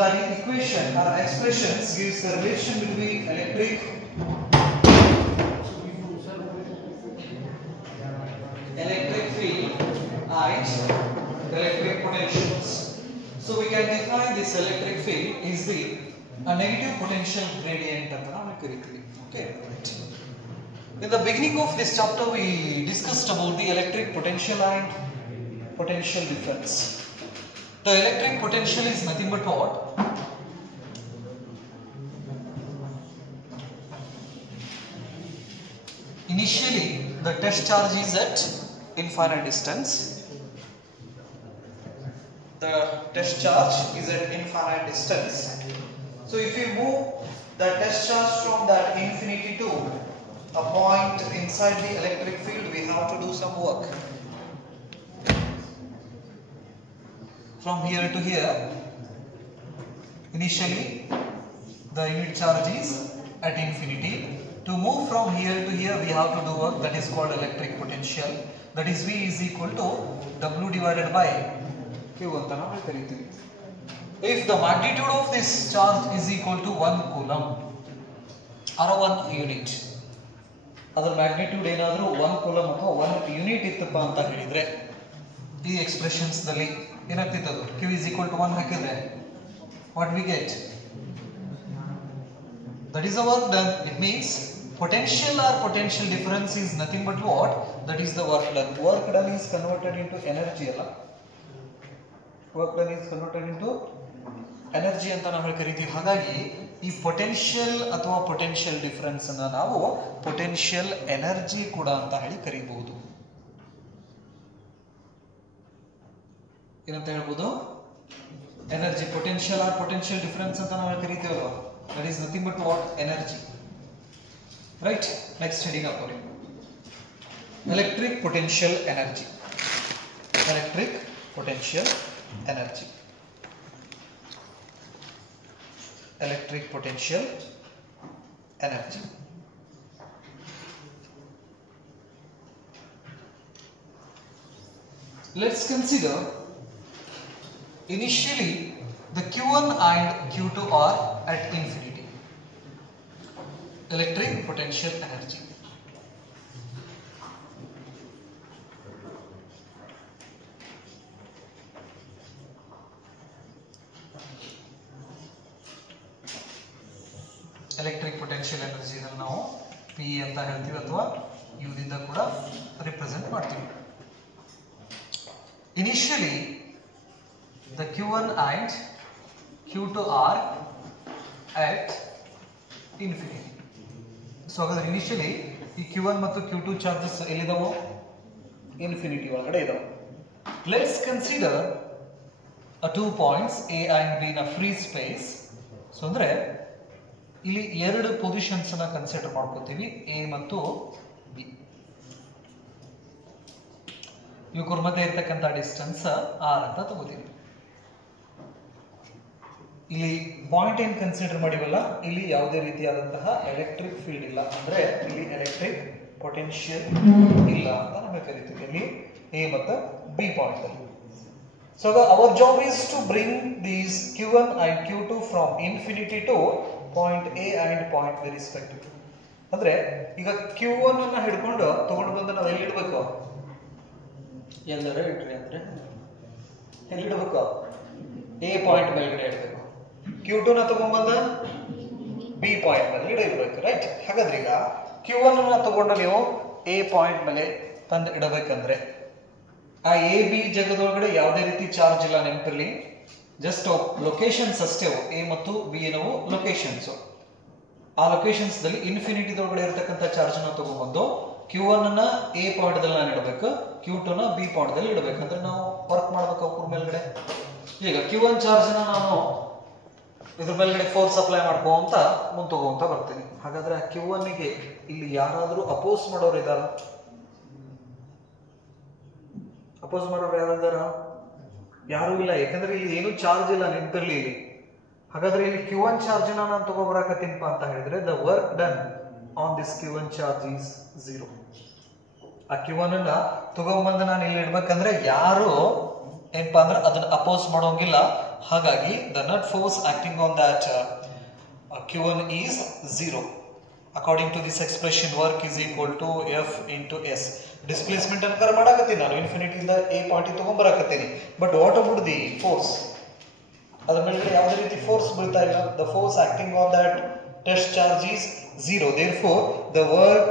that equation or expressions gives the relation between electric field and electric potentials. So we can define this electric field is the a negative potential gradient anta ನಾವು ಕರೀತೀವಿ. Okay, right. In the beginning of this chapter we discussed about the electric potential and potential difference. The electric potential is nothing but what? Initially the test charge is at infinite distance. The test charge is at infinite distance. So if you move the test charge from that infinity to a point inside the electric field, we have to do some work. From here to here, initially the unit charge is at infinity. To move from here to here, we have to do work that is called electric potential. That is V is equal to W divided by Q anta ನಾವು ಕರೀತೀವಿ. If the magnitude of this charge is equal to 1 coulomb or 1 unit, ಅದರ ಮ್ಯಾಗ್ನಿಟ್ಯೂಡ್ ಏನಾದರೂ 1 ಕೂಲಮ್ ಅಥವಾ 1 ಯೂನಿಟ್ ಇತ್ತಪ್ಪ ಅಂತ ಹೇಳಿದ್ರೆ ಈ ಎಕ್ಸ್ಪ್ರೆಷನ್ಸ್ ದಲ್ಲಿ ಏನಾಗ್ತಿತ್ತು? Q is equal to 1 ಹಾಕಿದ್ರೆ what we get? That is the work done. It means potential or potential difference is nothing but what? That is the work done. Work done is converted into energy ಅಲ್ಲ? Work done is converted into energy ಅಂತ ನಾವು ಕರೀತೀವಿ. ಹಾಗಾಗಿ ಈ ಪೊಟೆನ್ಷಿಯಲ್ ಅಥವಾ potential difference ಅನ್ನ ನಾವು potential energy ಕೂಡ ಅಂತ ಹೇಳಿ ಕರೀಬಹುದು. ಏನಂತ ಹೇಳ್ಬೋದು? Energy. Potential R potential difference ಅಂತ ನಾವು ಕರೀತೀವಲ್ವಾ? That is nothing but what? Energy. Right? Next heading up for it. Electric potential energy. Electric potential energy. Electric potential energy. Let's consider initially the Q1 and Q2 are at infinity. Electric potential energy. Electric potential energy ಅನ್ನು ನಾವು P ಅಂತ ಹೇಳ್ತೀವಿ ಅಥವಾ U ದಿಂದ ಕೂಡ ರಿಪ್ರೆಸೆಂಟ್ ಮಾಡ್ತೀವಿ. Initially the Q1 and Q2 are at infinity. So ಹಾಗಾದ್ರೆ ಇನಿಷಿಯಲಿ ಈ Q1 ಮತ್ತು Q2 ಚಾರ್ಜಸ್ ಎಲ್ಲಿದಾವೋ? ಇನ್ಫಿನಿಟಿ ಒಳಗಡೆ ಇದಾವೆ. Let's consider 2 points A and B ನ ಫ್ರೀ ಸ್ಪೇಸ್. ಸೊ ಅಂದ್ರೆ ಇಲ್ಲಿ ಎರಡು ಪೊಸಿಷನ್ಸ್ ಅನ್ನ ಕನ್ಸಿಡರ್ ಮಾಡ್ಕೋತೀವಿ, A ಮತ್ತು B. ಇವುಗಳ ಮಧ್ಯೆ ಇರತಕ್ಕಂತ ಡಿಸ್ಟೆನ್ಸ್ R ಅಂತ ತಗೋತೀವಿ. ಇಲ್ಲಿ ಪಾಯಿಂಟ್ ಏನ್ ಕನ್ಸಿಡರ್ ಮಾಡಿವಲ್ಲ, ಇಲ್ಲಿ ಯಾವುದೇ ರೀತಿಯಾದಂತಹ ಎಲೆಕ್ಟ್ರಿಕ್ ಫೀಲ್ಡ್ ಇಲ್ಲ, ಅಂದ್ರೆ ಇಲ್ಲಿ ಎಲೆಕ್ಟ್ರಿಕ್ ಪೊಟೆನ್ಷಿಯಲ್ ಇಲ್ಲ ಅಂತ ನಮಗೆ ಕರಿತೀವಿ ಇಲ್ಲಿ A ಮತ್ತು B ಪಾಯಿಂಟ್ ಅಲ್ಲಿ. So our job is to bring these Q1 and Q2 from infinity to point A and point B respective. ಅಂದ್ರೆ ಈಗ Q1 ಅನ್ನ ಹಿಡ್ಕೊಂಡು ತಗೊಂಡು ಬಂದು ನಾವು ಎಲ್ಲಿ ಇಡಬೇಕು? ಎಲ್ಲರ ಇಟ್ರಿ ಅಂದ್ರೆ ಎಲ್ಲಿ ಇಡಬೇಕು? A ಪಾಯಿಂಟ್ ಮೇಲ್ಗಡೆ ಇಡಬೇಕು. Q2 ನ ತಗೊಂಡ್ಬಂದ B ಪಾಯಿಂಟ್ ಮೇಲೆ ಇಡಬೇಕು. ರೈಟ್? ಹಾಗಾದ್ರೆ ಈಗ Q1 ಅನ್ನ ತಗೊಂಡು ನೀವು A ಪಾಯಿಂಟ್ ಮೇಲೆ ತಂದು ಇಡಬೇಕಂದ್ರೆ ಆ A B ಜಾಗದೊಳಗಡೆ ಯಾವುದೇ ರೀತಿ ಚಾರ್ಜ್ ಇಲ್ಲ, ನೆನಪಿರಲಿ. ಜಸ್ಟ್ ಲೊಕೇಶನ್ಸ್ ಅಷ್ಟೇ. A ಮತ್ತು B ಏನವು ಲೊಕೇಶನ್ಸ್. ಆ ಲೊಕೇಶನ್ಸ್ ದಲ್ಲಿ ಇನ್ಫಿನಿಟಿ ಒಳಗಡೆ ಇರತಕ್ಕಂತ ಚಾರ್ಜ್ ನ ತಗೊಂಡ್ಬಂದು Q1 ಅನ್ನ A ಪಾಯಿಂಟ್ ದಲ್ಲಿ ನಾನು ಇಡಬೇಕು, Q2 ನ B ಪಾಯಿಂಟ್ ದಲ್ಲಿ ಇಡಬೇಕಂದ್ರೆ ನಾವು ವರ್ಕ್ ಮಾಡ್ಬೇಕು ಅವ್ರ ಮೇಲ್ಗಡೆ. ಈಗ Q1 ಚಾರ್ಜ್ ನ ನಾನು ಇದ್ರ ಮೇಲ್ಗಡೆ ಫೋರ್ಸ್ ಅಪ್ಲೈ ಮಾಡ್ಕೊಂತ ಮುಂತೋಗುವಂತ ಬರ್ತೀನಿ. ಹಾಗಾದ್ರೆ Q1 ಗೆ ಇಲ್ಲಿ ಯಾರಾದ್ರೂ ಅಪೋಸ್ ಮಾಡೋರು ಇದಾರ? ಅಪೋಸ್ ಮಾಡೋರು ಯಾರಿದಾರ? ಯಾರು ಇಲ್ಲ, ಯಾಕಂದ್ರೆ ಇಲ್ಲಿ ಏನು ಚಾರ್ಜ್ ಇಲ್ಲ, ನೆನಪಿರ್ಲಿ ಇಲ್ಲಿ. ಹಾಗಾದ್ರೆ ಇಲ್ಲಿ Q1 ಚಾರ್ಜ್ ನಾನು ತಗೋಬರಕತ್ತೀನಪ್ಪ ಅಂತ ಹೇಳಿದ್ರೆ the work done on this Q1 charge is 0. ಆ Q1 ಅನ್ನ ತಗೊಂಡ್ಬಂದು ನಾನು ಇಲ್ಲಿ ಇಡ್ಬೇಕಂದ್ರೆ ಯಾರು ಏನಪ್ಪಾ ಅಂದ್ರೆ ಅದನ್ನ ಅಪೋಸ್ ಮಾಡೋಂಗಿಲ್ಲ. ಹಾಗಾಗಿ the net force acting on that Q1 is 0. According to this expression, work is equal to F into S. Displacement ಅನ್ಕರ ಮಾಡಾಕತ್ತೀನಿ ನಾನು, ಇನ್ಫಿನಿಟಿ ಇಂದ A ಪಾಯಿಂಟ್ ತಗೊಂಡ್ಬರಾಕತ್ತೀನಿ. But what about the force? ಅದ್ರ ಮೇಲೆ ಯಾವುದೇ ರೀತಿ ಫೋರ್ಸ್ ಬೀಳ್ತಾ ಇಲ್ಲ. The force acting on that test charge is 0. Therefore, the work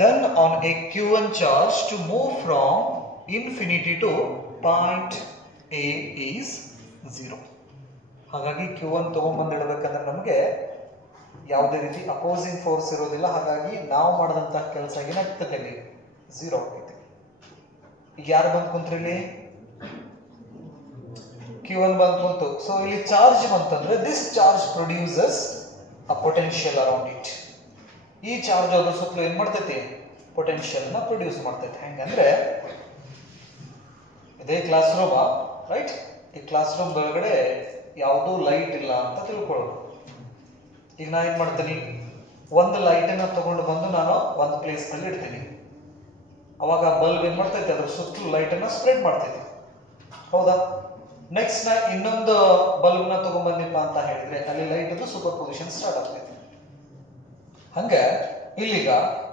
done on a Q1 charge to move from infinity to point A is 0. ಹಾಗಾಗಿ Q1 ತಗೊಂಡ್ಬಂದಿಡಬೇಕಂದ್ರೆ ನಮಗೆ ಯಾವುದೇ ರೀತಿ ಅಪೋಸಿಂಗ್ ಫೋರ್ಸ್ ಇರೋದಿಲ್ಲ. ಹಾಗಾಗಿ ನಾವು ಮಾಡಿದಂತಹ ಕೆಲಸ ಏನಾಗ್ತದೆ ಇಲ್ಲಿ 0 ಆಗ್ತೈತಿ. ಈಗ ಯಾರು ಬಂದು ಕುಂತ್ರಲ್ಲಿ? Q1 ಬಂದು ಕುಂತು. ಸೊ ಇಲ್ಲಿ ಚಾರ್ಜ್ ಬಂತಂದ್ರೆ this charge produces a potential around it. ಈ ಚಾರ್ಜ್ ಅದ್ರ ಸುತ್ತಲೂ ಏನ್ ಮಾಡ್ತೈತಿ? ಪೊಟೆನ್ಷಿಯಲ್ ನ ಪ್ರೊಡ್ಯೂಸ್ ಮಾಡ್ತೈತಿ. ಹೆಂಗಂದ್ರೆ ಇದೇ ಕ್ಲಾಸ್ ರೂಮ್, ರೈಟ್? ಈ ಕ್ಲಾಸ್ ರೂಮ್ ಒಳಗಡೆ ಯಾವುದೂ ಲೈಟ್ ಇಲ್ಲ ಅಂತ ತಿಳ್ಕೊಳ್ಳೋದು. ಈಗ ನಾ ಏನ್ ಮಾಡ್ತೀನಿ, ಒಂದು ಲೈಟನ್ನ ತಗೊಂಡು ಬಂದು ನಾನು ಒಂದು ಪ್ಲೇಸ್ ನಲ್ಲಿ ಇಡ್ತೀನಿ. ಅವಾಗ ಬಲ್ಬ್ ಏನ್ ಮಾಡ್ತೈತಿ? ಅದ್ರ ಸುತ್ತಲೂ ಲೈಟ್ ಅನ್ನ ಸ್ಪ್ರೆಡ್ ಮಾಡ್ತೈತಿ, ಹೌದಾ? ನೆಕ್ಸ್ಟ್ ನಾ ಇನ್ನೊಂದು ಬಲ್ಬ್ ನ ತಗೊಂಡ್ಬಂದಿಪ್ಪ ಅಂತ ಹೇಳಿದ್ರೆ ಅಲ್ಲಿ ಲೈಟ್ ಅದು ಸೂಪರ್ ಪೊಸಿಷನ್ ಸ್ಟಾರ್ಟ್ ಆಗ್ತೈತಿ. ಹಂಗೆ ಇಲ್ಲಿಗ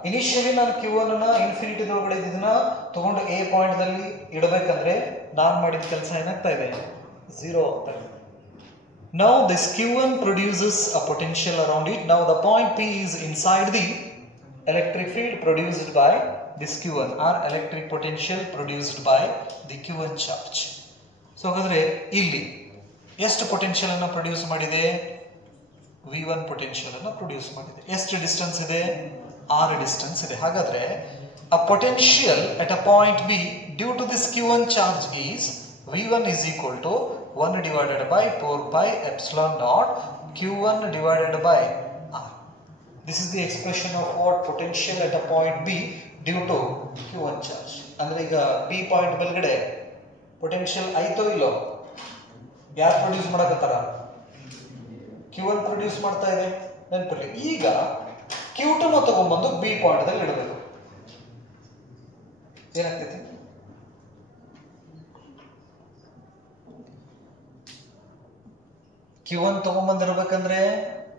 ಇನಿಷಿಯಲಿ ನಾನು Q1 ನ ಇನ್ಫಿನಿಟಿ ಒಳಗಡೆ ಇದನ್ನ ತಗೊಂಡು A ಪಾಯಿಂಟ್ ದಲ್ಲಿ ಇಡಬೇಕಂದ್ರೆ ನಾನು ಮಾಡಿದ ಕೆಲಸ ಏನಾಗ್ತಾ ಇದೆ? 0 ಆಗ್ತಾ ಇದೆ. Now this Q1 produces a potential around it. Now the point P is inside the electric field produced by this Q1, or electric potential produced by the Q1 charge. So ಹಾಗಾದ್ರೆ ಇಲ್ಲಿ ಎಷ್ಟು ಪೊಟೆನ್ಷಿಯಲ್ ಅನ್ನು ಪ್ರೊಡ್ಯೂಸ್ ಮಾಡಿದೆ? V1 ಪೊಟೆನ್ಷಿಯಲ್ ಅನ್ನು ಪ್ರೊಡ್ಯೂಸ್ ಮಾಡಿದೆ. ಎಷ್ಟು ಡಿಸ್ಟೆನ್ಸ್ ಇದೆ? R distance ಇದೆ. ಹಾಗಾದ್ರೆ a potential at a point B due to this Q1 charge is V1 is equal to 1 divided by 4 pi epsilon naught Q1 divided by R. This is the expression of what? Potential at a point B due to Q1 charge. ಅಂದ್ರೆ ಈಗ B point ಮೇಲ್ಗಡೆ ಪೊಟೆನ್ಷಿಯಲ್ ಆಯ್ತೋ ಇಲ್ಲೋ? ಯಾರು ಪ್ರೊಡ್ಯೂಸ್ ಮಾಡಕತ್ತಾರ? Q1 produce ಮಾಡ್ತಾ ಇದೆ, ನೆನಪಿರಲಿ. ಈಗ Q2 ನ ತಗೊಂಡ್ಬಂದು B ಪಾಯಿಂಟ್ ದಲ್ಲಿ ಇಡಬೇಕು. ಏನಾಗ್ತೈತಿ? Q1 ತಗೊಂಡ್ಬಂದಿರ್ಬೇಕಂದ್ರೆ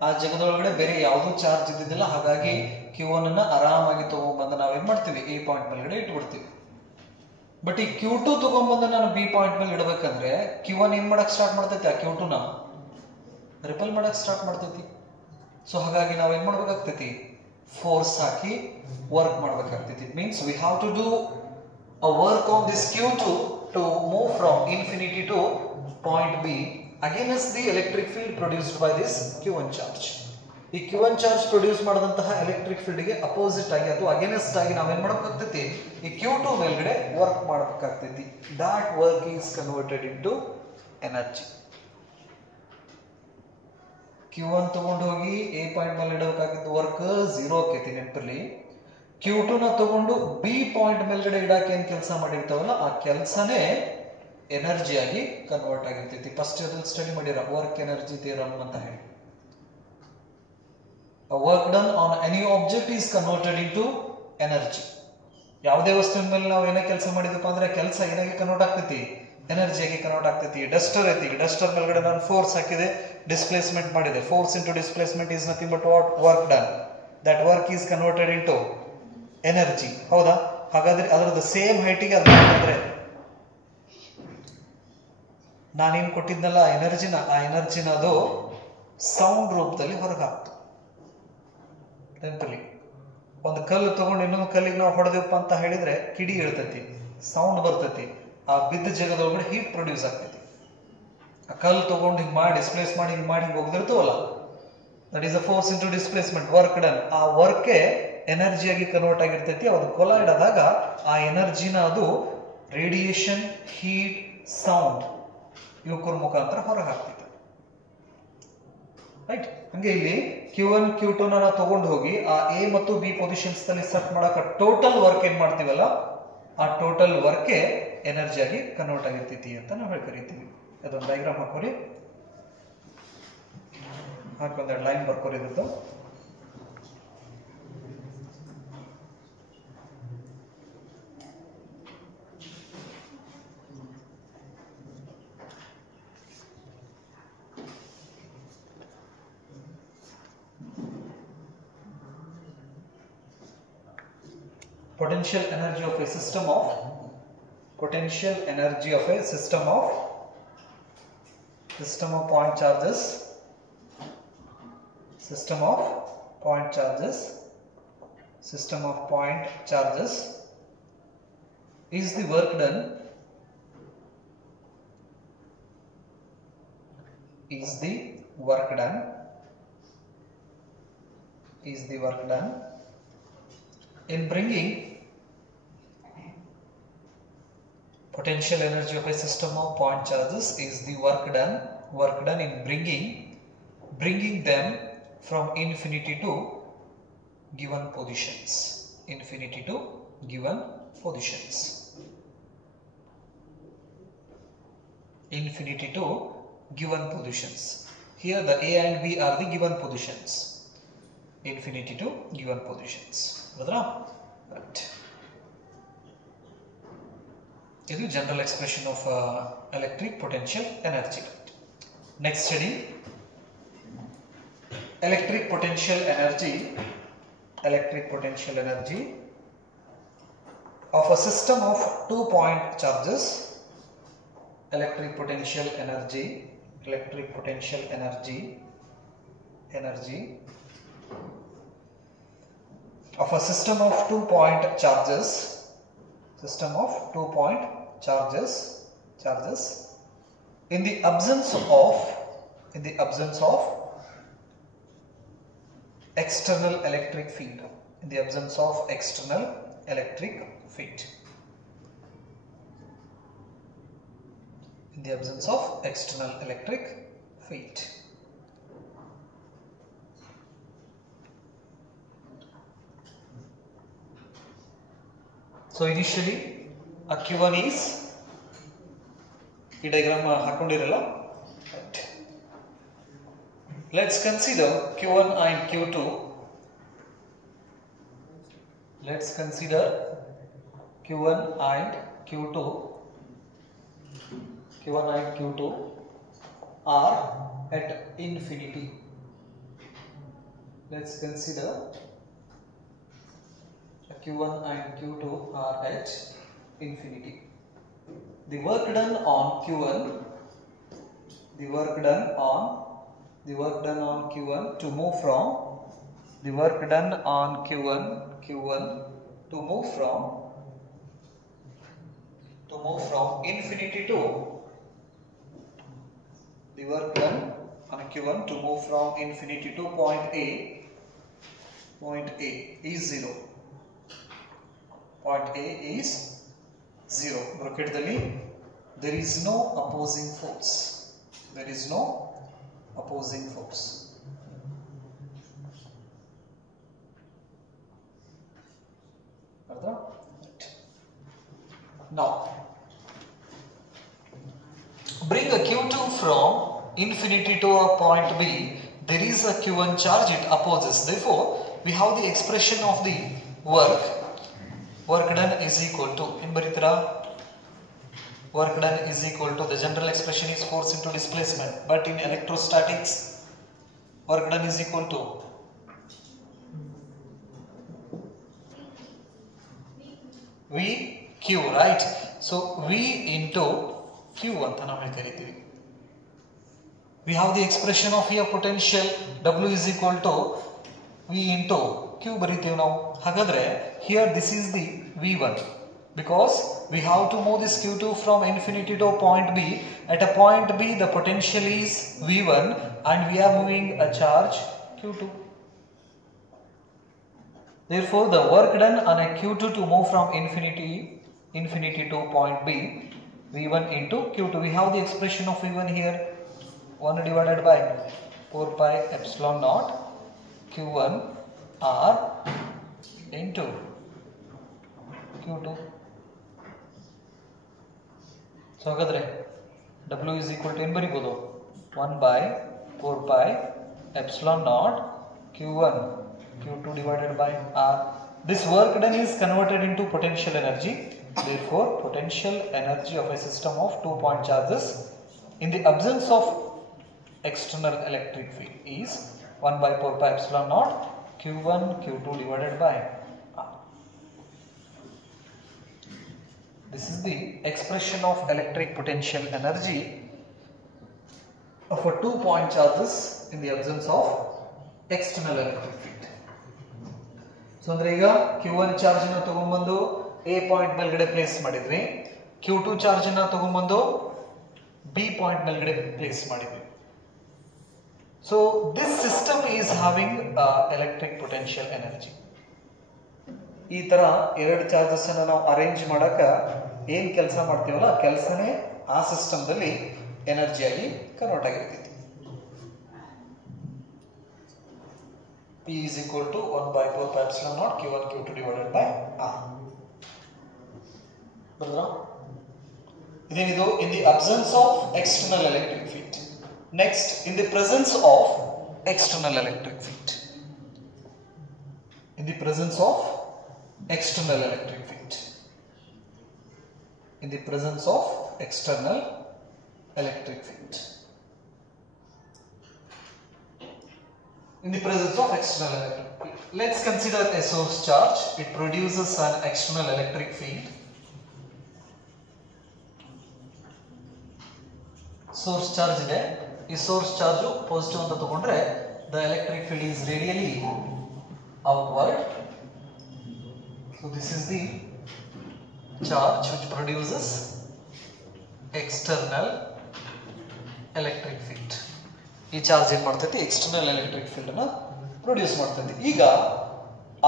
ಆ ಜಗದೊಳಗಡೆ ಬೇರೆ ಯಾವುದೂ ಚಾರ್ಜ್ ಇದ್ದಿದ್ದಿಲ್ಲ. ಹಾಗಾಗಿ Q1 ಅನ್ನ ಆರಾಮಾಗಿ ತಗೊಂಡ್ಬಂದು ನಾವೇನ್ ಮಾಡ್ತೀವಿ? A ಪಾಯಿಂಟ್ ಮೇಲ್ಗಡೆ ಇಟ್ಬಿಡ್ತೀವಿ. ಬಟ್ ಈ Q2 ತಗೊಂಡ್ಬಂದು ನಾನು B ಪಾಯಿಂಟ್ ಮೇಲೆ ಇಡಬೇಕಂದ್ರೆ Q1 ಏನ್ ಮಾಡಕ್ ಸ್ಟಾರ್ಟ್ ಮಾಡ್ತೈತಿ? ಆ Q2 ನ ರಿಪಲ್ ಮಾಡಕ್ ಸ್ಟಾರ್ಟ್ ಮಾಡ್ತೈತಿ. ಸೊ ಹಾಗಾಗಿ ನಾವೇನ್ ಮಾಡ್ಬೇಕಾಗ್ತೈತಿ? ಫೋರ್ಸ್ ಹಾಕಿ ವರ್ಕ್ ಮಾಡ್ಬೇಕಾಗ್ತೈತಿ. It means we have to do a work on this Q2 to move from infinity to point B against the electric field produced by this Q1 charge. ಈ Q1 ಚಾರ್ಜ್ ಪ್ರೊಡ್ಯೂಸ್ ಮಾಡಿದಂತಹ electric field ಗೆ opposite ಆಗಿ ಅಥವಾ against ಆಗಿ ನಾವೇನ್ ಮಾಡಬೇಕಾಗ್ತೈತಿ? ಈ Q2 ಮೇಲ್ಗಡೆ ವರ್ಕ್ ಮಾಡಬೇಕಾಗ್ತೈತಿ. That work is converted into energy. Q1 ತಗೊಂಡು ಹೋಗಿ A ಪಾಯಿಂಟ್ ಮೇಲೆ ಇಡಬೇಕಾಗಿದ್ದು ವರ್ಕ್ 0 ಆಕೈತಿ, ನೆನಪಿರ್ಲಿ. Q2 ನ ತಗೊಂಡು B ಪಾಯಿಂಟ್ ಮೇಲ್ಗಡೆ ಇಡಕ್ಕೆ ಏನ್ ಕೆಲಸ ಮಾಡಿರ್ತಾವಲ್ಲ ಆ ಕೆಲಸನೇ ಎನರ್ಜಿ ಆಗಿ ಕನ್ವರ್ಟ್ ಆಗಿರ್ತೈತಿ. ಫಸ್ಟ್ ಅದ್ರಲ್ಲಿ ಸ್ಟಡಿ ಮಾಡಿರ ವರ್ಕ್ ಎನರ್ಜಿ ಥಿಯರಮ್ ಅಂತ ಹೇಳಿ. Work done on any object is converted into energy. ಯಾವುದೇ ವಸ್ತುವಿನ ಮೇಲೆ ನಾವು ಏನೇ ಕೆಲಸ ಮಾಡಿದಪ್ಪ ಅಂದ್ರೆ ಕೆಲಸ ಏನಾಗಿ ಕನ್ವರ್ಟ್ ಆಗ್ತೈತಿ? ಎನರ್ಜಿಯಾಗಿ ಕನ್ವರ್ಟ್ ಆಗ್ತೈತಿ. ಡಸ್ಟರ್ ಐತಿ, ಡಸ್ಟರ್ ಮೇಲ್ಗಡೆ ನಾನು ಫೋರ್ಸ್ ಹಾಕಿದೆ, ಡಿಸ್ಪ್ಲೇಸ್ಮೆಂಟ್ ಮಾಡಿದೆ. Force into displacement is nothing but what? Work done. That work is converted into energy, ಹೌದಾ? ಹಾಗಾದ್ರೆ ಅದರದ್ದು ಸೇಮ್ ಹೈಟಿಗೆ ಅರ್ಥ ಅಂದ್ರೆ ನಾನೇನು ಕೊಟ್ಟಿದ್ನಲ್ಲ ಎನರ್ಜಿನ, ಆ ಎನರ್ಜಿನ ಅದು ಸೌಂಡ್ ರೂಪದಲ್ಲಿ ಹೊರಗೆ ಹಾಕ್ತು. ನೆನಪಲ್ಲಿ ಒಂದು ಕಲ್ಲು ತಗೊಂಡು ಇನ್ನೊಂದು ಕಲ್ಲಿಗೆ ನಾವು ಹೊಡೆದಪ್ಪ ಅಂತ ಹೇಳಿದ್ರೆ ಕಿಡಿ ಇಳ್ತೈತಿ, ಸೌಂಡ್ ಬರ್ತೈತಿ. ಆ ಬಿದ್ದ ಜಾಗದೊಳಗಡೆ ಹೀಟ್ ಪ್ರೊಡ್ಯೂಸ್ ಆಗ್ತೈತಿ. ಆ ಕಲ್ಲು ತಗೊಂಡು ಹಿಂಗೆ ಮಾಡಿ ಡಿಸ್ಪ್ಲೇಸ್ ಮಾಡಿ ಹಿಂಗೆ ಮಾಡಿ ಹಿಂಗೆ ಹೋಗ್ದಿರ್ತವಲ್ಲ, that is a force into displacement, work done. ಆ ವರ್ಕೆ ಎನರ್ಜಿಯಾಗಿ ಕನ್ವರ್ಟ್ ಆಗಿರ್ತೈತಿ. ಅದು ಕೊಲೈಡ್ ಆದಾಗ ಆ ಎನರ್ಜಿನ ಅದು ರೇಡಿಯೇಷನ್, ಹೀಟ್, ಸೌಂಡ್ ಇವಕ್ಕರ ಮುಖಾಂತರ ಹೊರಗೆ ಹಾಕ್ತೈತೆ, ರೈಟ್? ಹಂಗೆ ಇಲ್ಲಿ Q1 Q2 ನಾವು ತಗೊಂಡು ಹೋಗಿ ಆ A ಮತ್ತು B ಪೊಸಿಷನ್ಸ್ ನಲ್ಲಿ ಸೆಟ್ ಮಾಡಕ ಟೋಟಲ್ ವರ್ಕ್ ಏನ್ ಮಾಡ್ತೀವಲ್ಲ ಆ ಟೋಟಲ್ ವರ್ಕ್ ಎನರ್ಜಿ ಆಗಿ ಕನ್ವರ್ಟ್ ಆಗಿರ್ತೈತಿ ಅಂತ ನಾವು ಹೇಳಿ ಕರಿತೀವಿ. ಅದೊಂದು ಡಯಾಗ್ರಾಮ್ ಹಾಕೋರಿ, ಹಾಕೊಂಡೆರಡು ಲೈನ್ ಬರ್ಕೋರಿ. ಇದ್ದು potential energy of a system of point charges, system of point charges is the work done in bringing potential energy of a system of point charges is the work done in bringing them from infinity to given positions. Here the A and B are the given positions. Infinity to given positions. Right. This is general expression of electric potential energy. Next study, electric potential energy of a system of 2-point charges. Electric potential energy of a system of 2-point charges, in the absence of external electric field. So initially a Q1 is diagram hakondiralla. Right. Let's consider Q1 and Q2. Q1 and Q2 are at infinity. Let's consider Q1 and Q2 are at infinity. The work done on Q1 to move from infinity to point A is 0. Point A is 0. Bracketದಲ್ಲಿ there is no opposing force. Now bring a Q2 from infinity to a point B. There is a Q1 charge, it opposes. Therefore, we have the expression of the work done is equal to, work done is equal to, the general expression is force into displacement, but in electrostatics work done is equal to VQ, right? So V into Q anta ನಾವು ಕರೀತೀವಿ. We have the expression of here potential W is equal to V into Q ಬರೀತೀವಿ ನಾವು. ಹಾಗಾದ್ರೆ here this is the V1, because we have to move this Q2 from infinity to point B. At a point B the potential is V1 and we are moving a charge Q2. Therefore the work done on a Q2 to move from infinity to point B, V1 into Q2. We have the expression of V1 here, 1 divided by 4 pi epsilon naught Q1 R into Q2. So ಹಾಗಾದ್ರೆ W is equal to ಏನು ಬರೀಬಹುದು, 1 by 4 pi epsilon naught Q1 Q2 divided by R. This work done is converted into potential energy. Therefore potential energy of a system of 2-point charges in the absence of external electric field is 1 by 4 pi epsilon naught Q1 Q2 divided by R. This is the expression of electric potential energy for 2 point charges in the absence of external electric field. So ಅಂದ್ರೆ ಈಗ Q1 charge ನ ತಗೊಂಡ್ಬಂದು A point ಮೇಲ್ಗಡೆ ಪ್ಲೇಸ್ ಮಾಡಿದ್ವಿ, Q2 charge ನ ತಗೊಂಡ್ಬಂದು B point ಮೇಲ್ಗಡೆ ಪ್ಲೇಸ್ ಮಾಡಿದ್ವಿ. So this system is having electric potential energy. ಈ ತರ ಎರಡು ಚಾರ್ಜಸ್ ಅನ್ನು ನಾವು ಅರೇಂಜ್ ಮಾಡಕ ಏನ್ ಕೆಲಸ ಮಾಡ್ತೀವಲ್ಲ ಕೆಲಸನೇ ಆ ಸಿಸ್ಟಮ್ ದಲ್ಲಿ ಎನರ್ಜಿ ಆಗಿ ಕನ್ವರ್ಟ್ ಆಗಿರ್ತೈತಿ. P is equal to 1 by 4 pi epsilon naught Q1 Q2 divided by R. ಬರುತ್ತಾ? ಇದೇನಿದು in the absence of external electric field. Next, in the presence of external electric field. In the presence of external electric field. In the presence of external electric field. In the presence of external electric field. Let's consider a source charge. It produces an external electric field. Source charge ಇದೆ. ಈ source charge positive ಅಂತ ತಗೊಂಡ್ರೆ the electric field is radially outward. So this is the charge which produces external electric field. ಈ ಚಾರ್ಜ್ ಏನ್ ಮಾಡ್ತೈತಿ external electric field ಅನ್ನ ಪ್ರೊಡ್ಯೂಸ್ ಮಾಡ್ತೈತಿ. ಈಗ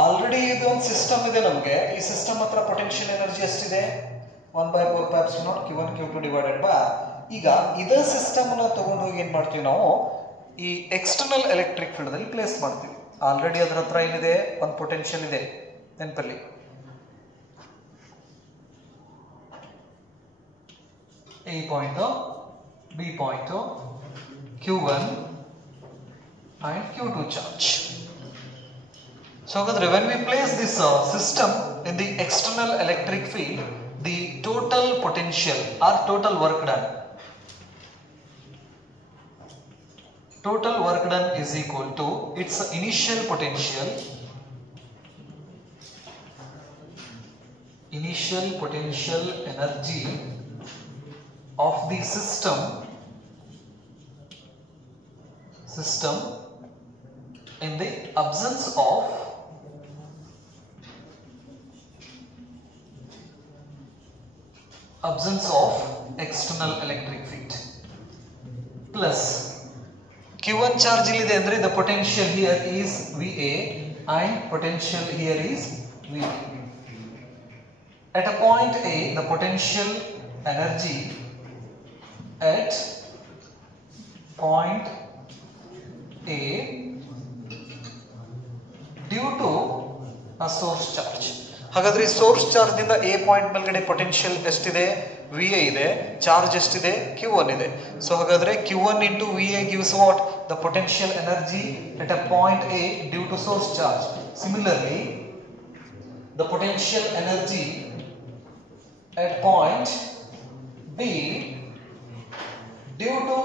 ಆಲ್ರೆಡಿ ಇದು ಒಂದು ಸಿಸ್ಟಮ್ ಇದೆ ನಮಗೆ. ಈ ಸಿಸ್ಟಮ್ ಹತ್ರ ಪೊಟೆನ್ಷಿಯಲ್ ಎನರ್ಜಿ ಎಷ್ಟಿದೆ 1 by 4 pi epsilon naught Q1 Q2 divided by R. ಈಗ ಇದೇ ಸಿಸ್ಟಮ್ ಅನ್ನ ತಗೊಂಡು ಹೋಗಿ ಏನ್ ಮಾಡ್ತೀವಿ ನಾವು ಈ ಎಕ್ಸ್ಟರ್ನಲ್ ಎಲೆಕ್ಟ್ರಿಕ್ ಫೀಲ್ಡ್ ಅಲ್ಲಿ ಪ್ಲೇಸ್ ಮಾಡ್ತೀವಿ. ಆಲ್ರೆಡಿ ಅದರ ಹತ್ರ ಏನಿದೆ ಒಂದು ಪೊಟೆನ್ಷಿಯಲ್ ಇದೆ ನೆನಪಲ್ಲಿ. A point, B point, Q1 and Q2 charge. So when we place this system in the external electric field, the total potential or total work done is equal to its initial potential energy of the system in the absence of external electric field plus Q1 charge ilide andre the potential here is VA and potential here is VB. At a point A, the potential energy at point A due to a source charge. ಹಾಗಾದ್ರೆ ಈ source charge ದಿಂದ A point ಮೇಲ್ಗಡೆ ಪೊಟೆನ್ಷಿಯಲ್ ಎಷ್ಟಿದೆ VA ಇದೆ, ಚಾರ್ಜ್ ಎಷ್ಟಿದೆ Q1 ಇದೆ. ಸೊ ಹಾಗಾದ್ರೆ Q1 into VA gives what? The potential energy at a point A due to source charge. Similarly, the potential energy at point B due to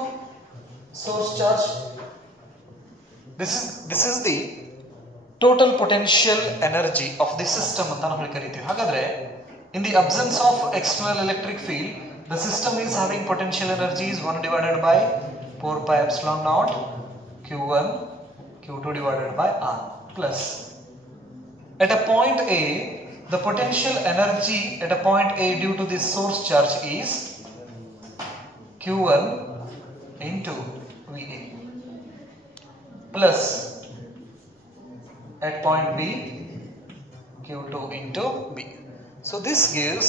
source charge. This is the total potential energy of the system ಅಂತ ನಾವು ಕರೀತೀವಿ. ಹಾಗಾದ್ರೆ in the absence of external electric field, the system is having potential energy is 1 divided by 4 pi epsilon naught Q1 Q2 divided by R plus at a point A, the potential energy at a point A due to this source charge is Q1 into VA plus at point B Q2 into B. So this gives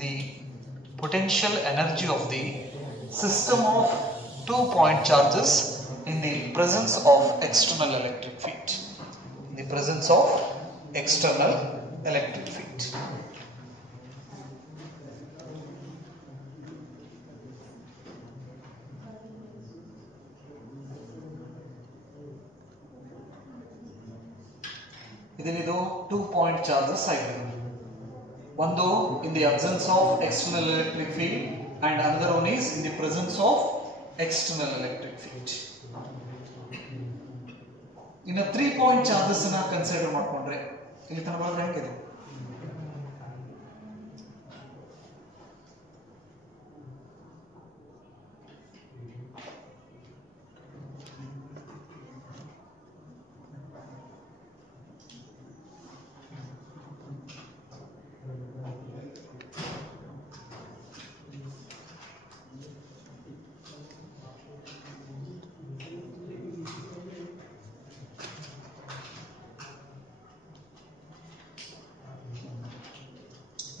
the potential energy of the system of 2 point charges in the presence of external electric field. In the presence of external electric field. ಇದನ್ನಿದು 2 point charges ಆಗಿದೆ. ಒಂದು in the absence of external electric field and another one is in the presence of external electric field. ಇನ್ನು 3 point charges ಅನ್ನ ಕನ್ಸಿಡರ್ ಮಾಡ್ಕೊಂಡ್ರೆ ಇಲ್ಲಿ ತನಕ ಬಂದ್ರೆ ಹೆಂಗಿದೆ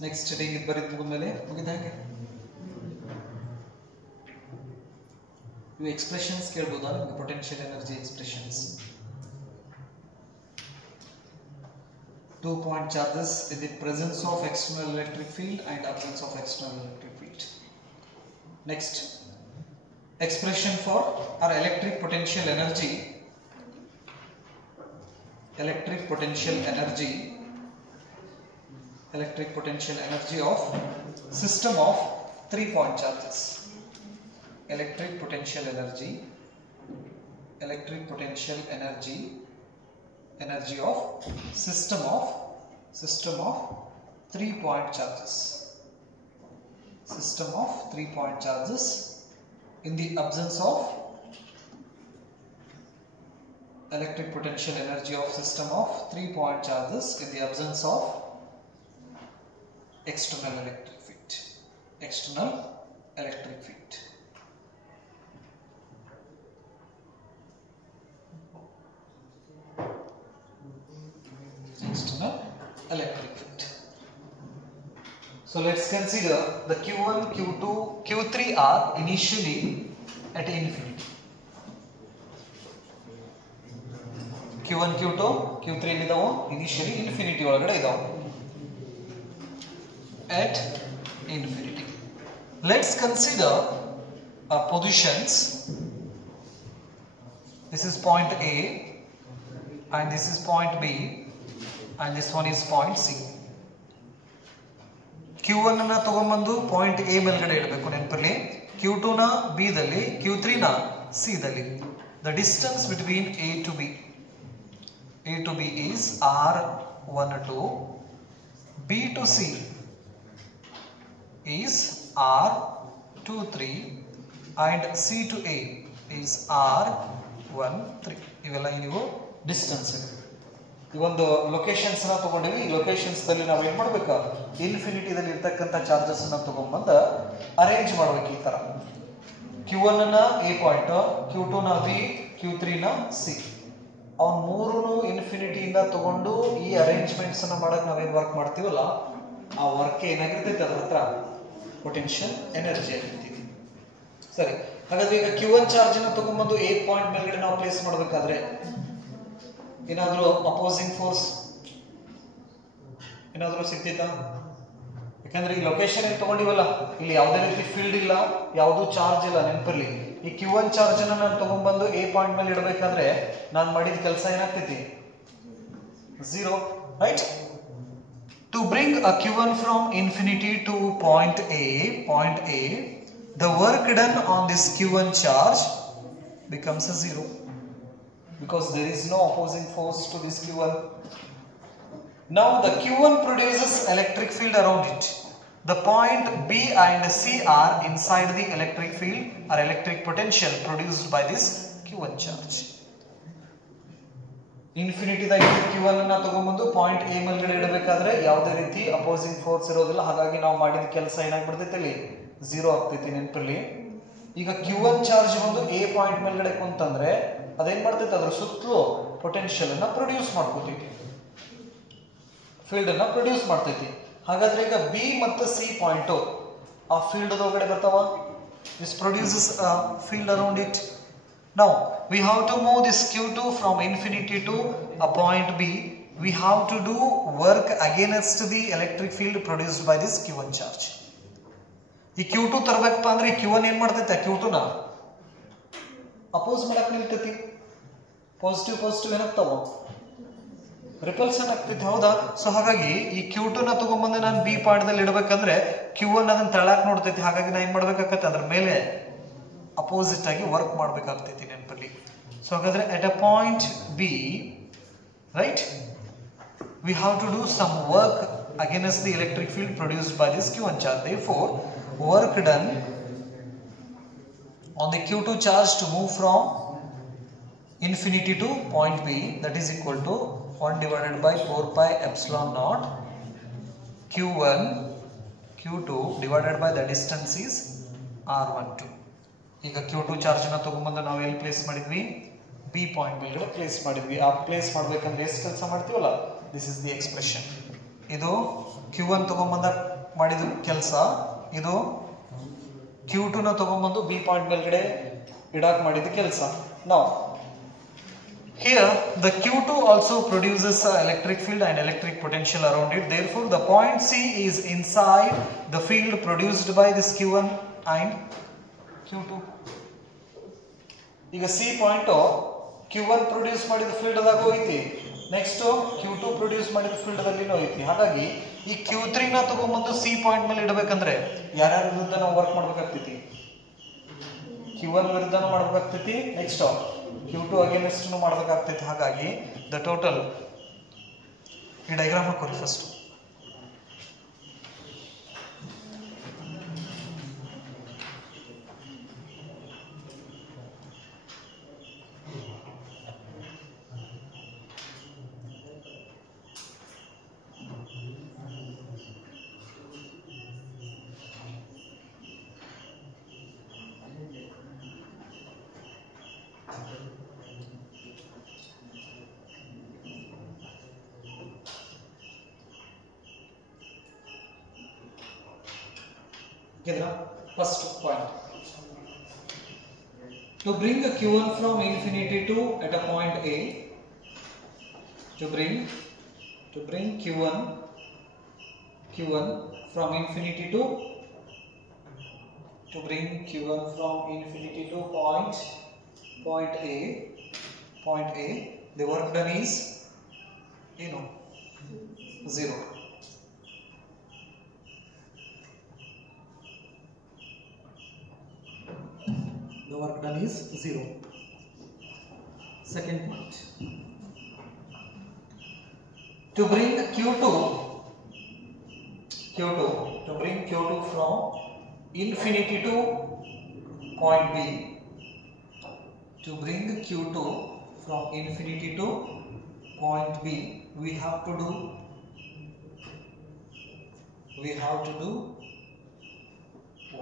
ನೆಕ್ಸ್ಟ್ ಡಿ ಇದು ಬರೀದ್ ಮುಗಿದ್ಮೇಲೆ ಮುಗಿದ ಹಾಗೆ ಇವು ಎಕ್ಸ್ಪ್ರೆಷನ್ಸ್ ಕೇಳ್ಬೋದಾ ನಿಮಗೆ potential energy expressions. 2 point charges in the presence of external electric field and absence of external electric field. Next, expression for our electric potential energy. Electric potential energy of system of 3 point charges. Electric potential energy of system of 3 point charges. System of 3 point charges in the absence of electric potential energy of system of 3 point charges in the absence of external electric field. External electric field. External electric field. So let's consider the Q1, Q2, Q3 are initially at infinity. Q1, Q2, Q3 ಇದಾವು initially infinity ಒಳಗಡೆ ಇದಾವು. At infinity. Let's consider positions. This is point A and this is point B and this one is point C. Q1 ಅನ್ನ ತಗೊಂಡ್ಬಂದು point A ಮೇಲ್ಗಡೆ ಇಡಬೇಕು ನೆನಪಿರಲಿ. Q2 ನ B ದಲ್ಲಿ, Q3 ನ C ದಲ್ಲಿ. The distance between A to B is R12, B to C is R23 and C to A is R13. ಇವೆಲ್ಲ ನೀವು ಡಿಸ್ಟೆನ್ಸ್. ಈ ಒಂದು ಲೊಕೇಶನ್ಸ್ ನ ತಗೊಂಡಿವಿ. ಈ ಲೊಕೇಶನ್ಸ್ ದಲ್ಲಿ ನಾವು ಏನ್ ಮಾಡ್ಬೇಕು, ಇನ್ಫಿನಿಟಿದಲ್ಲಿ ಇರ್ತಕ್ಕಂಥ ಚಾರ್ಜಸ್ ಅನ್ನ ತಗೊಂಡ್ಬಂದ ಅರೇಂಜ್ ಮಾಡ್ಬೇಕು ಈ ತರ. Q1 ನ A ಪಾಯಿಂಟ್, Q2 ನ B, Q3 ನ C. ಅವನ್ ಮೂರನ್ನು ಇನ್ಫಿನಿಟಿಯಿಂದ ತಗೊಂಡು ಈ ಅರೇಂಜ್ಮೆಂಟ್ಸ್ ಅನ್ನ ಮಾಡಕ್ ನಾವೇನ್ ವರ್ಕ್ ಮಾಡ್ತೀವಲ್ಲ, ಆ ವರ್ಕ್ ಏನಾಗಿರ್ತೈತೆ ಅದ್ರ ಹತ್ರ ಪೊಟೆನ್ಷಿಯಲ್ ಎನರ್ಜಿ ಆಗಿರ್ತೀವಿ. ಸರಿ, ಹಾಗಾದ್ರೆ ಈಗ Q1 ಚಾರ್ಜ್ ಅನ್ನ ತಗೊಂಡ್ಬಂದು A ಪಾಯಿಂಟ್ ಮೇಲ್ಗಡೆ ನಾವು ಪ್ಲೇಸ್ ಮಾಡ್ಬೇಕಾದ್ರೆ ಏನಾದ್ರೂ ಅಪೋಸಿಂಗ್ ಫೋರ್ಸ್ ಏನಾದ್ರೂ ಸಿಗ್ತೈತಾ? ಯಾಕಂದ್ರೆ ಈ ಲೊಕೇಶನ್ ಏನ್ ತಗೊಂಡಿವಲ್ಲ, ಇಲ್ಲಿ ಯಾವುದೇ ರೀತಿ ಫೀಲ್ಡ್ ಇಲ್ಲ, ಯಾವುದು ಚಾರ್ಜ್ ಇಲ್ಲ. ನೆನಪಿರ್ಲಿ, ಈ Q1 ಚಾರ್ಜ್ ಅನ್ನ ನಾನು ತಗೊಂಡ್ಬಂದು A ಪಾಯಿಂಟ್ ಮೇಲೆ ಇಡಬೇಕಾದ್ರೆ ನಾನು ಮಾಡಿದ ಕೆಲಸ ಏನಾಗ್ತೈತಿ? 0, right? To bring a Q1 from infinity to point A, the work done on this Q1 charge becomes a 0 because there is no opposing force to this Q1. Now the Q1 produces electric field around it. The point B and C are inside the electric field or electric potential produced by this Q1 charge. Infinity ದಾಗ Q1 ಅನ್ನ ತಗೊಂಡ್ಬಂದು point A ಮೇಲ್ಗಡೆ ಇಡಬೇಕಾದ್ರೆ ಯಾವುದೇ ರೀತಿ opposing force ಇರೋದಿಲ್ಲ. ಹಾಗಾಗಿ ನಾವು ಮಾಡಿದ ಕೆಲಸ ಏನಾಗ್ಬಿಡ್ತೈತಿ, ಅಲ್ಲಿ 0 ಆಗ್ತೈತಿ. ನೆನಪಿರ್ಲಿ, ಈಗ Q1 ಚಾರ್ಜ್ ಬಂದು A ಪಾಯಿಂಟ್ ಮೇಲ್ಗಡೆ ಕುಂತಂದ್ರೆ ಅದೇನ್ ಮಾಡ್ತೈತಿ, ಅದ್ರ ಸುತ್ತಲೂ ಪೊಟೆನ್ಷಿಯಲ್ ಅನ್ನ ಪ್ರೊಡ್ಯೂಸ್ ಮಾಡ್ಕೋತೈತಿ, ಫೀಲ್ಡ್ ಅನ್ನ ಪ್ರೊಡ್ಯೂಸ್ ಮಾಡ್ತೈತಿ. ಹಾಗಾದ್ರೆ ಈಗ B ಮತ್ತು C ಪಾಯಿಂಟ್ ಆ ಫೀಲ್ಡ್ ಒಳಗಡೆ ಬರ್ತಾವ. This produces a field around it. Now we have to move this Q2 from infinity to a point B. We have to do work against the electric field produced by this Q1 charge. ಈ Q2 ತರಬೇಕಪ್ಪ ಅಂದ್ರೆ Q1 ಏನ್ ಮಾಡ್ತೈತೆ, Q2 ನ ಅಪೋಸ್ ಮಾಡಕ್ ನಿಲ್ತೈತಿ. ಪಾಸಿಟಿವ್ ಏನಾಗ್ತಾವ, ರಿಪಲ್ಷನ್ ಆಗ್ತೈತಿ, ಹೌದಾ? ಸೊ ಹಾಗಾಗಿ ಈ Q2 ನ ತಗೊಂಡ್ಬಂದು ನಾನು B ಪಾಯಿಂಟ್ ದಲ್ಲಿ ಇಡಬೇಕಂದ್ರೆ Q1 ಅದನ್ನ ತಳಕ್ ನೋಡ್ತೈತಿ. ಹಾಗಾಗಿ ನಾ ಏನ್ ಮಾಡ್ಬೇಕಾಗತ್ತೆ, ಅದ್ರ ಮೇಲೆ ಅಪೋಸಿಟ್ ಆಗಿ ವರ್ಕ್ ಮಾಡ್ಬೇಕಾಗ್ತೈತಿ. ನೆನಪಲ್ಲಿ, ಸೊ ಹಾಗಾದ್ರೆ at a point B, right, we have to do some work against the electric field produced by this Q1 charge. Therefore, work done on the Q2 charge to move from infinity to point B, that is equal to 1 divided by 4 pi epsilon naught Q1 Q2 divided by the distance is R12. ಈಗ Q2 charge ನ ತಗೊಂಡ್ಬಂದು ನಾವು ಎಲ್ಲಿ ಪ್ಲೇಸ್ ಮಾಡಿದ್ವಿ, B point ಮೇಲ್ಗಡೆ ಪ್ಲೇಸ್ ಮಾಡಿದ್ವಿ. ಆ ಪ್ಲೇಸ್ ಮಾಡ್ಬೇಕಂದ್ರೆ ಎಷ್ಟು ಕೆಲಸ ಮಾಡ್ತೀವಲ್ಲ, ದಿಸ್ ಇಸ್ ದಿ ಎಕ್ಸ್ಪ್ರೆಷನ್. ಇದು Q1 ತಗೊಂಬಂದ ಮಾಡಿದ ಕೆಲಸ, ಇದು Q2 ನ ತಗೊಂಬಂದು ಬಿ ಪಾಯಿಂಟ್ ಮೇಲ್ಗಡೆ ಇಡಾಕ್ ಮಾಡಿದ ಕೆಲಸ. Now here the Q2 also produces an electric field and electric potential around it. Therefore the point C is inside the field produced by this Q1 and Q2. ಈಗ C ಪಾಯಿಂಟ್ Q1 ಪ್ರೊಡ್ಯೂಸ್ ಮಾಡಿದ ಫೀಲ್ಡ್ ದಾಗ ಹೋಯ್ತಿ, next Q2 produce ಮಾಡಿದ ಫೀಲ್ಡ್ ದಲ್ಲಿ ಹೋಯ್ತಿ. ಹಾಗಾಗಿ ಈ Q3 ನ ತಗೊಂಬಂದು C ಪಾಯಿಂಟ್ ಮೇಲೆ ಇಡಬೇಕಂದ್ರೆ ಯಾರ್ಯಾರ ವಿರುದ್ಧ ನಾವು ವರ್ಕ್ ಮಾಡ್ಬೇಕಾಗ್ತೈತಿ? Q1 ವಿರುದ್ಧ ಮಾಡ್ಬೇಕಾಗ್ತೈತಿ, ನೆಕ್ಸ್ಟ್ Q2 ಅಗೇನ್ಸ್ಟ್ ಮಾಡ್ಬೇಕಾಗ್ತೈತಿ. ಹಾಗಾಗಿ ದ ಟೋಟಲ್, ಈ ಡಯಾಗ್ರಾಮ್ ಹಾಕೋರಿ first. First point, to bring a Q1 from infinity to at a point A, to bring Q1 from infinity to point A, the work done is 0. The work done is 0. Second point, to bring Q2 from infinity to point B, to bring Q2 from infinity to point B, we have to do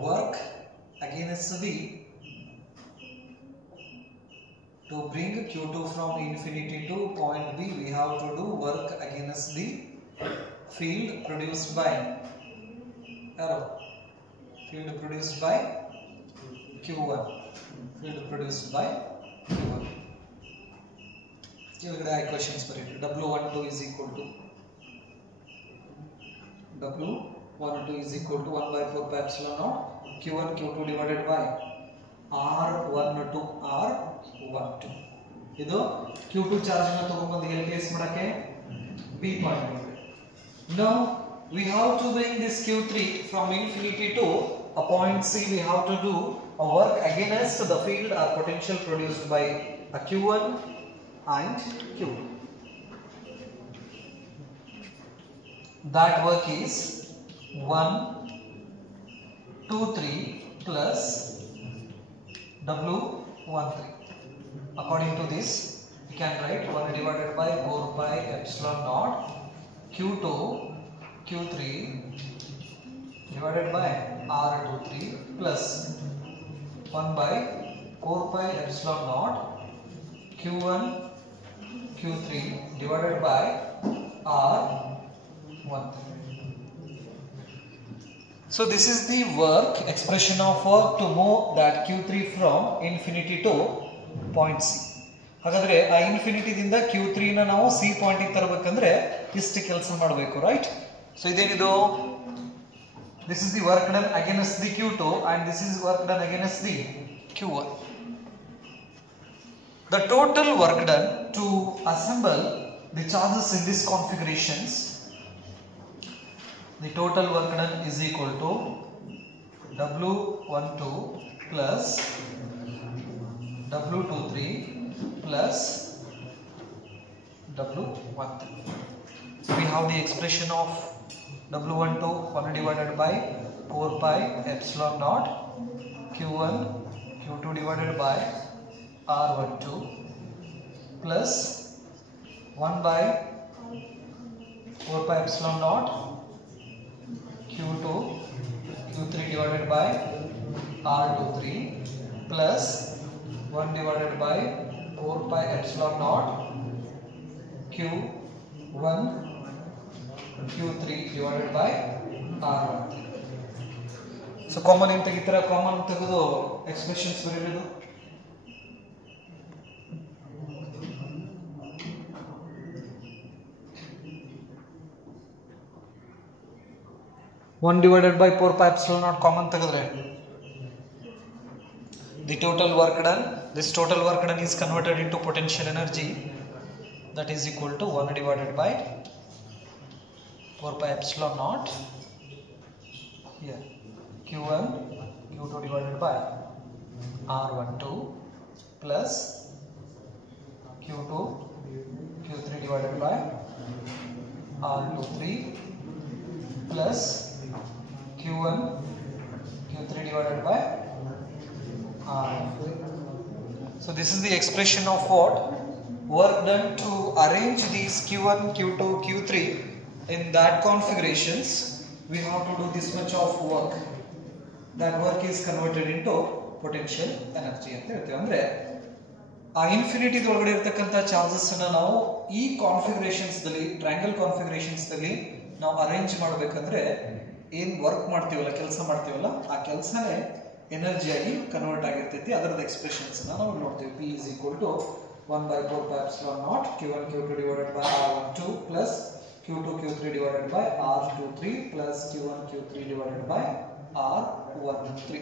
work against B. To bring Q2 from infinity to point B, we have to do work against the field produced by Q1. Here the equations for it. W12 is equal to 1 by 4 pi epsilon naught Q1 Q2 divided by R12 R12. ಇದು Q2 charge ಅನ್ನು ತಗೊಂಡು ಎಲ್ಲಿ ಪ್ಲೇಸ್ ಮಾಡಕ್ಕೆ? B point ಮೇಲೆ. Now we have to bring this Q3 from infinity to a point C. We have to do a work against the field or potential produced by a Q1 and Q2. That work is 1, 2, 3 plus W13. According to this, we can write 1 divided by 4 pi epsilon naught Q2 Q3 divided by R23 plus 1 by 4 pi epsilon naught Q1 Q3 divided by R13. So this is the work, expression of work to move that Q3 from infinity to point C. ಹಾಗಾದ್ರೆ ಆ ಇನ್ಫಿನಿಟಿ ದಿಂದ Q3 ನ ನಾವು C point ಗೆ ತರಬೇಕಂದ್ರೆ ಇಷ್ಟು ಕೆಲಸ ಮಾಡಬೇಕು, ರೈಟ್? ಸೊ ಇದೇನಿದು? This is the work done against the Q2 and this is work done against the Q1. The total work done to assemble the charges in these configurations, the total work done is equal to W12 plus W23 plus W13. We have the expression of W12 1 divided by 4 pi epsilon naught Q1 Q2 divided by R12 plus 1 by 4 pi epsilon naught Q2 Q3 divided by R23 plus 1 divided by 4 pi epsilon naught Q1 Q3 divided by R13. So common ಏನು ತೆಗಿತೀರಾ? Common ತೆಗೆದು expressions ಬರೀಬೋದು. One divided by 4 pi epsilon naught common ತೆಗೆದ್ರೆ the total work done, this total work done is converted into potential energy, that is equal to 1 divided by 4 pi epsilon naught here Q1 Q2 divided by R12 plus Q2 Q3 divided by R23 plus Q1 Q3 divided by R13. So this is the expression of what? Work done to arrange these Q1, Q2, Q3 in that configurations. We have to do this much of work. That work is converted into potential energy ಅಂತ ಹೇಳ್ತೀವಿ. ಅಂದ್ರೆ ಆ ಇನ್ಫಿನಿಟಿ ಒಳಗಡೆ ಇರತಕ್ಕಂತ ಚಾರ್ಜಸ್ ಅನ್ನ ನಾವು ಈ ಕಾನ್ಫಿಗರೇಷನ್ಸ್ ದಲ್ಲಿ, ಟ್ರಯಾಂಗಲ್ ಕಾನ್ಫಿಗರೇಷನ್ಸ್ ದಲ್ಲಿ ನಾವು ಅರೇಂಜ್ ಮಾಡಬೇಕಂದ್ರೆ ಏನ್ ವರ್ಕ್ ಮಾಡ್ತೀವಲ್ಲ, ಕೆಲಸ ಮಾಡ್ತೀವಲ್ಲ, ಆ ಕೆಲಸನೇ ಎನರ್ಜಿಯಾಗಿ ಕನ್ವರ್ಟ್ ಆಗಿರ್ತೈತಿ. ಅದರದ ಎಕ್ಸ್ಪ್ರೆಷನ್ಸ್ ನಾವು ನೋಡ್ತೀವಿ. P is equal to 1 by 4 pi epsilon naught Q1 Q2 divided by R12 plus Q2 Q3 divided by R23 plus Q1 Q3 divided by R13.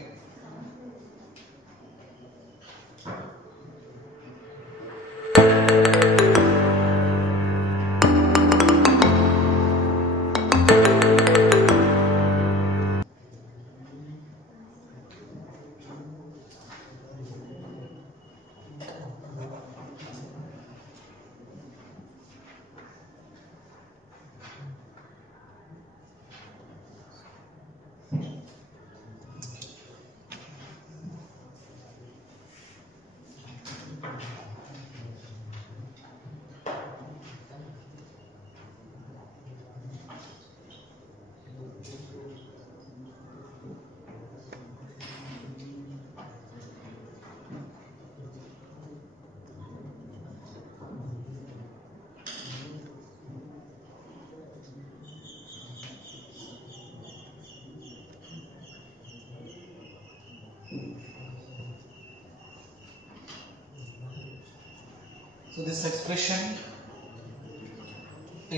So this expression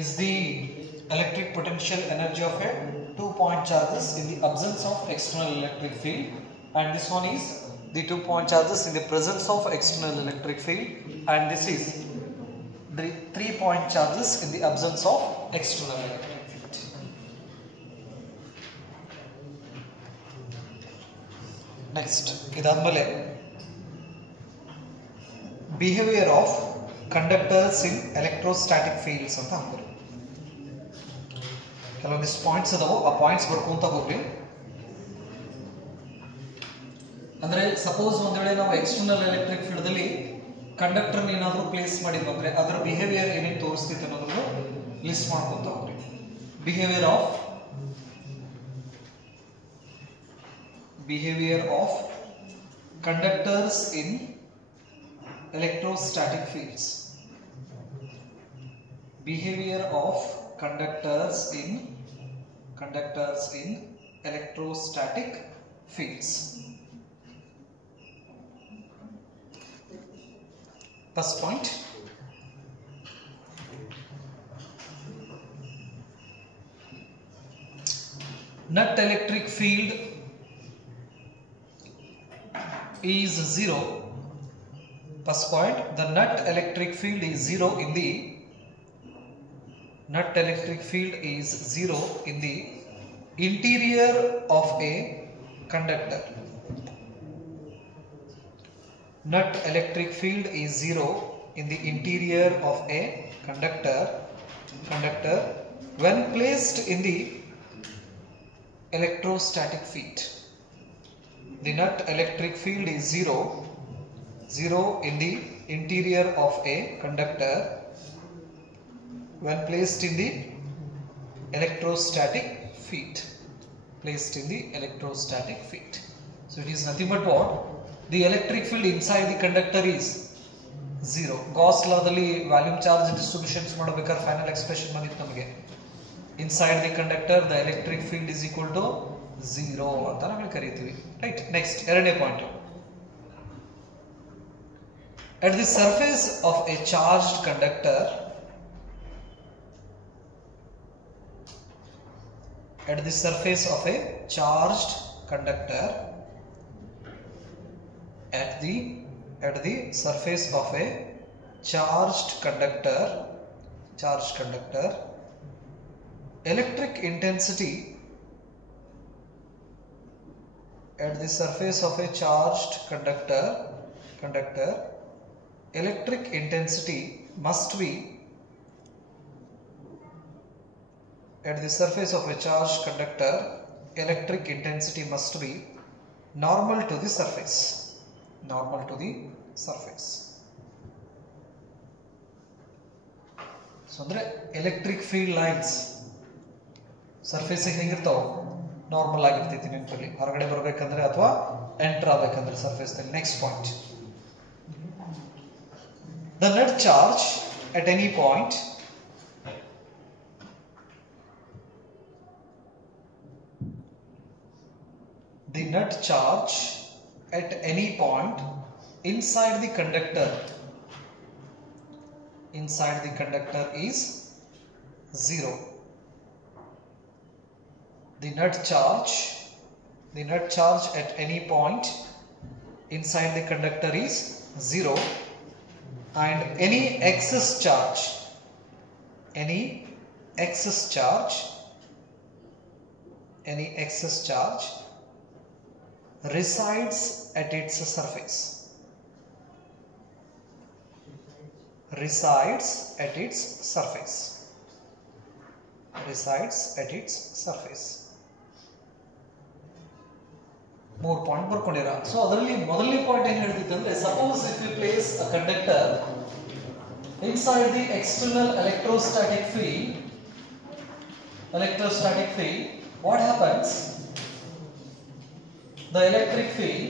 is the electric potential energy of a 2-point charges in the absence of external electric field, and this one is the 2-point charges in the presence of external electric field, and this is the 3-point charges in the absence of external electric field. Next, idadmele behavior of conductors in electrostatic fields ಅಂತ ಹಾಕ್ತಾರೆ. ಕೆಲವೊಂದಿಷ್ಟು ಪಾಯಿಂಟ್ಸ್ ಅದಾವು, ಆ ಪಾಯಿಂಟ್ಸ್ ಬರ್ಕೊಂತ ಹೋಗ್ರಿ. ಅಂದ್ರೆ ಸಪೋಸ್ ಒಂದ್ ವೇಳೆ ನಾವು ಎಕ್ಸ್ಟರ್ನಲ್ ಎಲೆಕ್ಟ್ರಿಕ್ ಫೀಲ್ಡ್ ಅಲ್ಲಿ ಕಂಡಕ್ಟರ್ ಏನಾದ್ರೂ ಪ್ಲೇಸ್ ಮಾಡಿದ್ವಿ ಅಂದ್ರೆ ಅದರ ಬಿಹೇವಿಯರ್ ಏನೇನು ತೋರಿಸ್ತಿತ್ತು ಅನ್ನೋದನ್ನು ಲಿಸ್ಟ್ ಮಾಡ್ಕೊಂತ ಹೋಗ್ರಿ. Behaviour of conductors in electrostatic fields. Behavior of conductors in electrostatic fields. First point, net electric field is 0. First point, the net electric field is 0 in the interior of a conductor. Net electric field is 0 in the interior of a conductor when placed in the electrostatic field. The net electric field is 0 in the interior of a conductor when placed in the electrostatic field. So it is nothing but what? The electric field inside the conductor is 0. Gauss law dalli volume charge distributions ಮಾಡಬೇಕಾದ್ರೆ final expression ಬಂದಿತ್ತು ನಮಗೆ. inside the conductor the electric field is equal to 0 ಅಂತ ನಾವು ಕರೀತೀವಿ. Right. Next ಎರಡನೇ point. At the surface of a charged conductor, at the surface of a charged conductor, at the surface of a charged conductor, electric intensity, at the surface of a charged conductor, electric intensity must be, at the surface of a charged conductor, electric intensity must be normal to the surface. So andre electric field lines surface ಗೆ ಹೇಗಿರ್ತಾವ, ನಾರ್ಮಲ್ ಆಗಿರ್ತೈತಿ ನೆನಪಲ್ಲಿ. ಹೊರಗಡೆ ಬರಬೇಕಂದ್ರೆ ಅಥವಾ ಎಂಟರ್ ಆಗಬೇಕಂದ್ರೆ ಸರ್ಫೇಸ್ ನಲ್ಲಿ. Next point. The net charge at any point inside the conductor is 0. The net charge at any point inside the conductor is 0. And any excess charge resides at its surface. ಮೂರು ಪಾಯಿಂಟ್ ಬರ್ಕೊಂಡಿರ. So ಅದರಲ್ಲಿ ಮೊದಲನೇ point ಏನ್ ಹೇಳ್ತಿತ್ತು ಅಂದ್ರೆ, suppose if you place a conductor inside the external electrostatic field, what happens? The electric field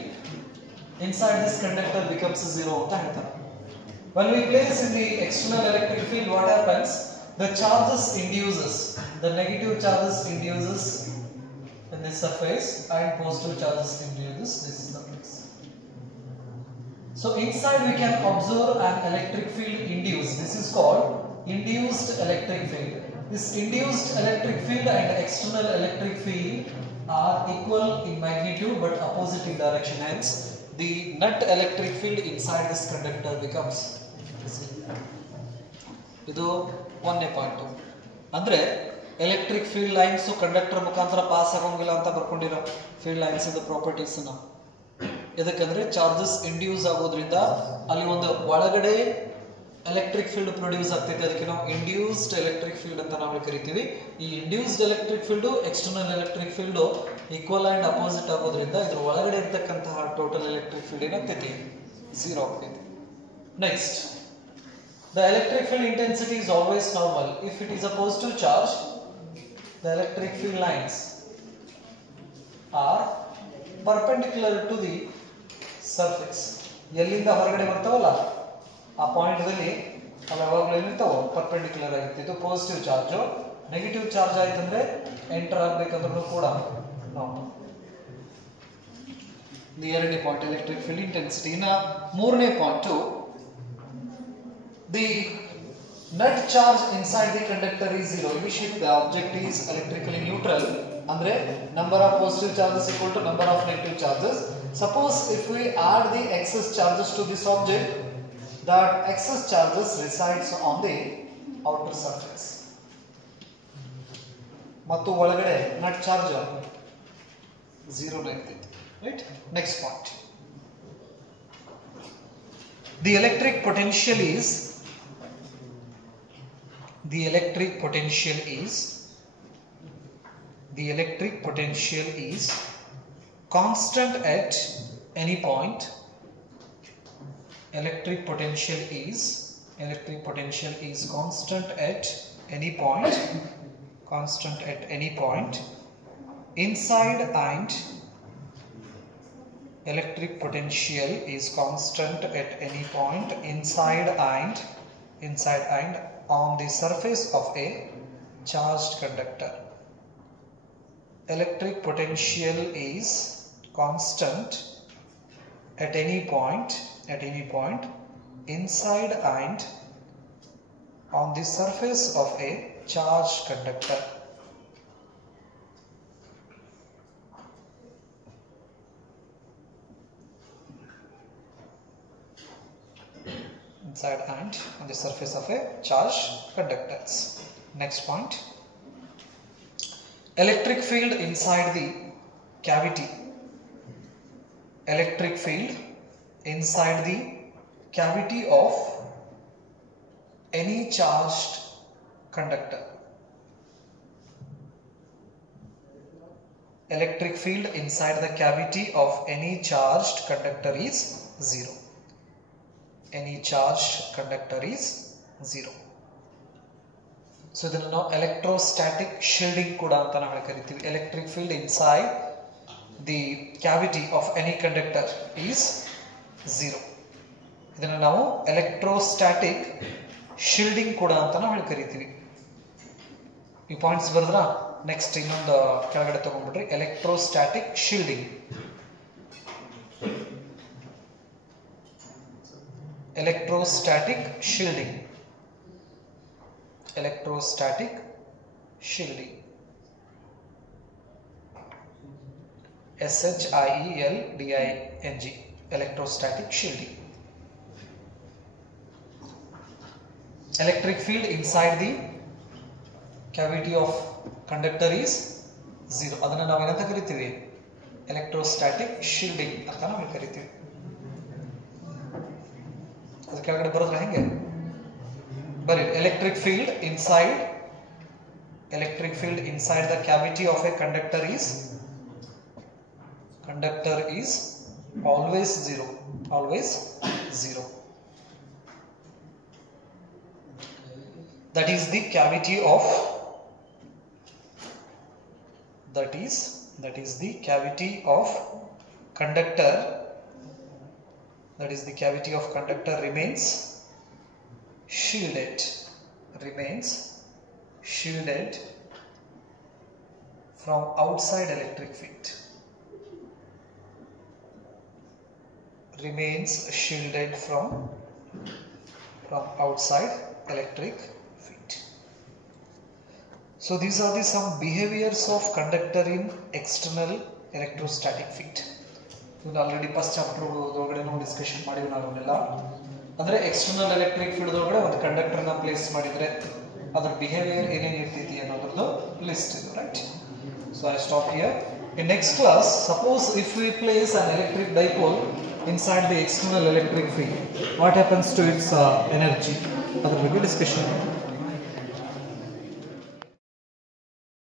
inside this conductor becomes 0 ಅಂತ ಹೇಳ್ತಾರೆ. When we place in the external electric field, what happens? The negative charges induces in this surface and positive charges induces this surface. So inside we can observe an electric field induced. This is called induced electric field. This induced electric field and external electric field are equal in magnitude but opposite in direction. Hence, the net electric field inside this conductor becomes 0. ಇದು ಒಂದೇ ಪಾಯಿಂಟ್. ಅಂದ್ರೆ electric field lines conductor ಮುಖಾಂತರ ಪಾಸ್ ಆಗೋಂಗಿಲ್ಲ ಅಂತ ಬರ್ಕೊಂಡಿರೋ field lines ಇದ ಪ್ರಾಪರ್ಟೀಸ್ ನ. ಯಾಕಂದ್ರೆ ಚಾರ್ಜಸ್ ಇಂಡ್ಯೂಸ್ ಆಗೋದ್ರಿಂದ ಅಲ್ಲಿ ಒಂದು ಒಳಗಡೆ ಎಲೆಕ್ಟ್ರಿಕ್ ಫೀಲ್ಡ್ ಪ್ರೊಡ್ಯೂಸ್ ಆಗ್ತೈತೆ. ಅದಕ್ಕೆ ನಾವು ಇಂಡ್ಯೂಸ್ಡ್ ಎಲೆಕ್ಟ್ರಿಕ್ ಫೀಲ್ಡ್ ಅಂತ ನಾವು ಕರಿತೀವಿ. ಈ induced electric field external electric field equal and opposite ಆಗೋದ್ರಿಂದ ಇದ್ರ ಒಳಗಡೆ ಇರ್ತಕ್ಕಂತಹ ಟೋಟಲ್ ಎಲೆಕ್ಟ್ರಿಕ್ ಫೀಲ್ಡ್ ಏನಾಗ್ತೈತಿ, 0 ಆಗ್ತೈತಿ. Next, the electric field intensity is always normal. If it is a positive charge, the electric field lines are perpendicular to the surface. ಎಲ್ಲಿಂದ ಹೊರಗಡೆ ಬರ್ತಾವಲ್ಲ ಆ ಪಾಯಿಂಟ್ ದಲ್ಲಿ ಅವು ಯಾವಾಗಲೂ ಏನಿರ್ತಾವೋ ಪರ್ಪೆಂಡಿಕ್ಯುಲರ್ ಆಗಿರುತ್ತೆ. ಇದು ಪಾಸಿಟಿವ್ ಚಾರ್ಜ್. ನೆಗೆಟಿವ್ ಚಾರ್ಜ್ ಆಯ್ತಂದ್ರೆ ಎಂಟರ್ ಆಗ್ಬೇಕಂದ್ರೂ ಕೂಡ ನಾವು ಎರಡನೇ ಪಾಯಿಂಟ್ ಎಲೆಕ್ಟ್ರಿಕ್ ಫೀಲ್ಡ್ ಇಂಟೆನ್ಸಿಟಿ. ಇನ್ನ ಮೂರನೇ point, the net charge inside the conductor is 0. Initially the object is electrically neutral. Andre number of positive charges equal to number of negative charges. Suppose if we add the excess charges to this object, that excess charges resides on the outer surface. ಮತ್ತು ಒಳಗಡೆ net charge 0 ಆಗ್ತೈತೆ. Right? Next point. The electric potential is constant at any point. Electric potential is constant at any point inside and electric potential is constant at any point inside and on the surface of a charged conductor. Electric potential is constant at any point inside and on the surface of a charged conductor. Inside and on the surface of a charged conductors. Next point. Electric field inside the cavity. Electric field inside the cavity of any charged conductor. Electric field inside the cavity of any charged conductor is 0. Any charged conductor is 0. So ಇದನ್ನು ನಾವು electrostatic shielding ಕೂಡ ಅಂತ ನಾವು ಕರಿತೀವಿ. Electric field inside the cavity of any conductor is 0. ಇದನ್ನು ನಾವು electrostatic shielding ಕೂಡ ಅಂತ ನಾವು ಕರಿತೀವಿ. ಈ ಪಾಯಿಂಟ್ಸ್ ಬರೆದ್ರ ನೆಕ್ಸ್ಟ್ ಇನ್ನೊಂದು ಕೆಳಗಡೆ ತಗೊಂಡ್ಬಿಟ್ರಿ electrostatic shielding. Electrostatic shielding. Electrostatic shielding. SHIELDING. Electrostatic shielding. Electric field inside the cavity of conductor is 0. ಅದನ್ನ ನಾವು ಏನಂತ ಕರಿತೀವಿ? Electrostatic shielding ಅಂತ ನಾವು ಕರಿತೀವಿ. ಅದು ಕೆಳಗಡೆ ಬರೋದ್ರ ಹೆಂಗೆ? ಬರೀ electric field inside the cavity of a conductor is always 0. Always 0. That is the cavity of conductor. That is the cavity of conductor remains shielded from outside electric field. Remains shielded from outside electric field. So these are some behaviors of conductor in external electrostatic field. ಇದು already first chapter ಒಳಗಡೆ ನಾವು ಡಿಸ್ಕಷನ್ ಮಾಡಿವಿ ನಾವೆಲ್ಲ. ಅಂದ್ರೆ external electric field ಒಳಗಡೆ ಒಂದು ಕಂಡಕ್ಟರ್ ನ ಪ್ಲೇಸ್ ಮಾಡಿದ್ರೆ ಅದರ ಬಿಹೇವಿಯರ್ ಏನೇನು ಇರ್ತೈತಿ ಅನ್ನೋದ್ರದ್ದು ಲಿಸ್ಟ್ ಇದೆ, right? So I stop here. In next class, suppose if we place an electric dipole inside the external electric field, what happens to its energy? ಅದರ ಬಗ್ಗೆ ಡಿಸ್ಕಷನ್